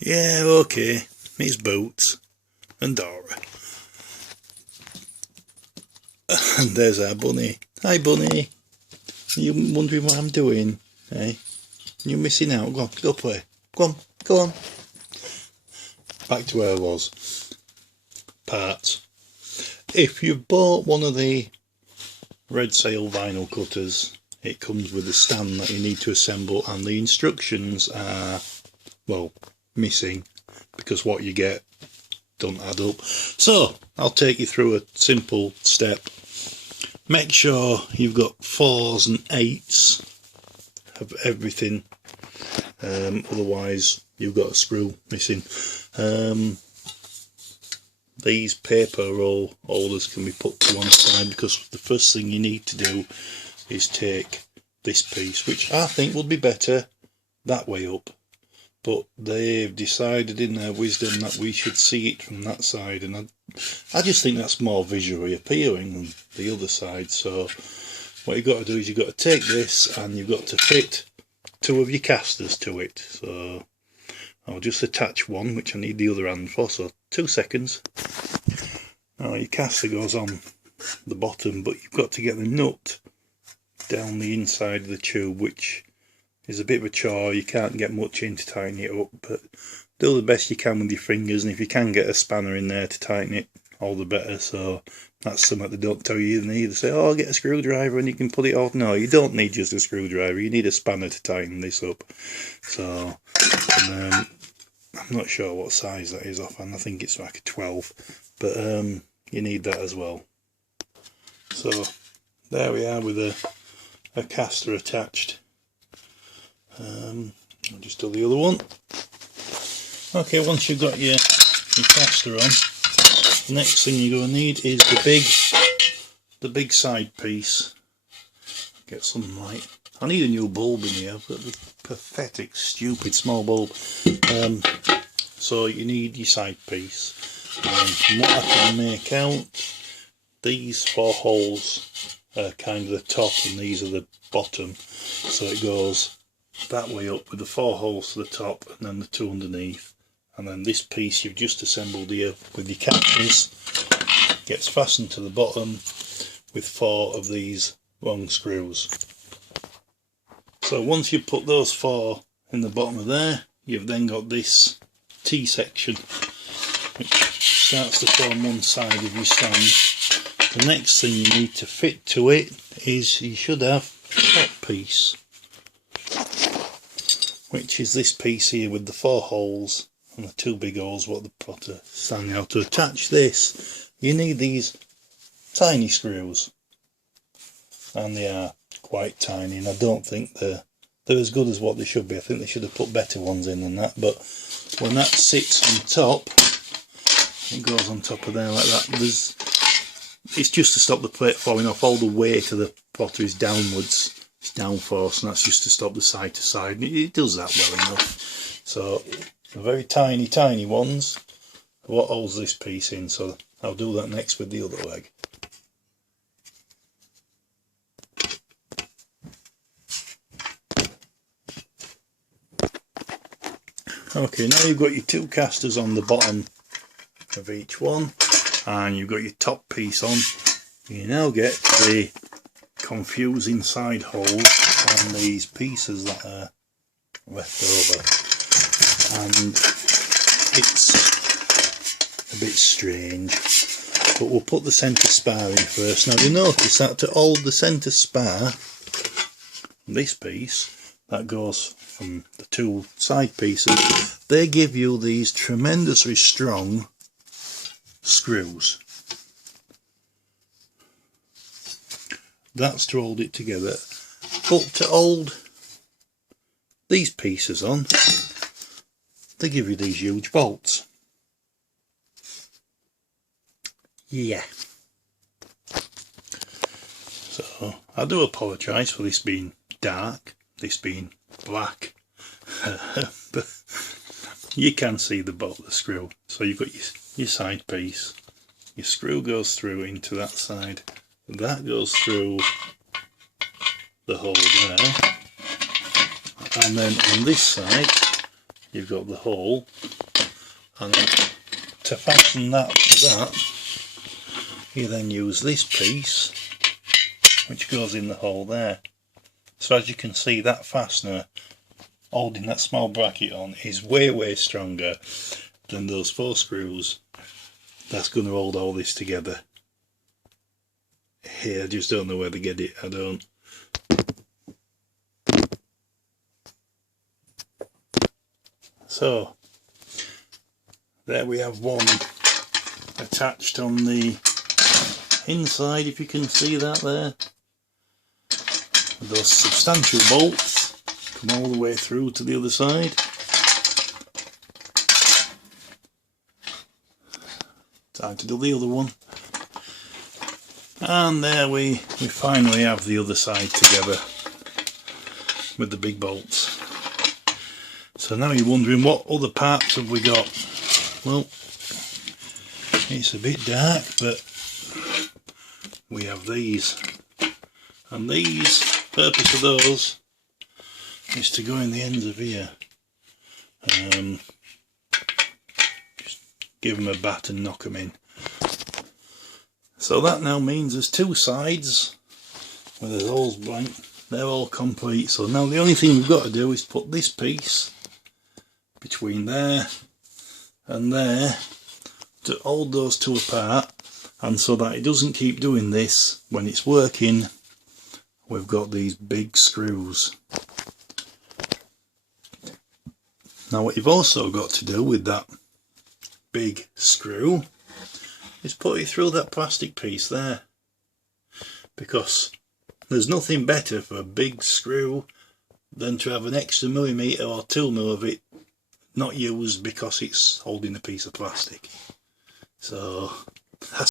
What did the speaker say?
Yeah, okay. It's Boots and Dora. And there's our bunny. Hi, bunny. Are you wondering what I'm doing? Hey? You're missing out. Go on, go play. Go on, go on. Back to where I was. Parts. If you've bought one of the Red Sail vinyl cutters, it comes with a stand that you need to assemble, and the instructions are, well, missing because what you get don't add up. So I'll take you through a simple step. Make sure you've got 4s and 8s of everything, otherwise you've got a screw missing. These paper roll holders can be put to one side, because the first thing you need to do is take this piece, which I think would be better that way up, but they've decided in their wisdom that we should see it from that side, and I just think that's more visually appealing than the other side. So what you've got to do is you've got to take this and you've got to fit 2 of your casters to it. So I'll just attach one, which I need the other hand for, so 2 seconds. Now your caster goes on the bottom, but you've got to get the nut down the inside of the tube, which is a bit of a chore. You can't get much in to tighten it up, but do the best you can with your fingers, and if you can get a spanner in there to tighten it, all the better. So that's something they don't tell you. They either say, oh, get a screwdriver and you can put it off. No, you don't need just a screwdriver, you need a spanner to tighten this up. So I'm not sure what size that is offhand. I think it's like a 12, but you need that as well. So there we are with a caster attached. I'll just do the other one. Okay, once you've got your caster on, the next thing you're going to need is the big side piece. Get some light. I need a new bulb in here. I've got the pathetic, stupid small bulb. So you need your side piece. From what I can make out, these 4 holes are kind of the top and these are the bottom. So it goes that way up with the 4 holes to the top and then the 2 underneath. And then this piece you've just assembled here with your catches gets fastened to the bottom with 4 of these long screws. So once you put those 4 in the bottom of there, you've then got this T-section which starts to form one side of your stand. The next thing you need to fit to it is you should have a top piece, which is this piece here with the 4 holes and the 2 big holes what the potter standing out. To attach this you need these tiny screws, and they are quite tiny, and I don't think they're as good as what they should be. I think they should have put better ones in than that, but when that sits on top, it goes on top of there like that. It's just to stop the plate falling off. All the weight of the potter is downwards, it's downforce, and that's just to stop the side to side, and it does that well enough. So the very tiny ones are what holds this piece in, so I'll do that next with the other leg. Okay, now you've got your 2 casters on the bottom of each one, and you've got your top piece on. You now get the confusing side holes on these pieces that are left over, and it's a bit strange, but we'll put the centre spar in first. Now you notice that to hold the centre spar, this piece that goes from the 2 side pieces, they give you these tremendously strong screws. That's to hold it together, but to hold these pieces on, they give you these huge bolts. Yeah. So I do apologise for this being dark, this being black, but you can see the screw. So you've got your side piece, your screw goes through into that side, that goes through the hole there, and then on this side you've got the hole, and to fasten that to that, you then use this piece which goes in the hole there. So as you can see, that fastener holding that small bracket on is way stronger than those 4 screws that's going to hold all this together. Here, I just don't know where to get it, I don't. So there we have one attached on the inside, if you can see that there. Those substantial bolts come all the way through to the other side. Time to do the other one. And there we finally have the other side together with the big bolts. So now you're wondering, what other parts have we got? Well, it's a bit dark, but we have these. And these, purpose of those is to go in the ends of here. Just give them a bat and knock them in. So that now means there's 2 sides where there's holes blank. They're all complete. So now the only thing we've got to do is put this piece between there and there to hold those 2 apart, and so that it doesn't keep doing this when it's working, we've got these big screws. Now what you've also got to do with that big screw is put it through that plastic piece there, because there's nothing better for a big screw than to have an extra millimetre or 2 mil of it not used because it's holding a piece of plastic. So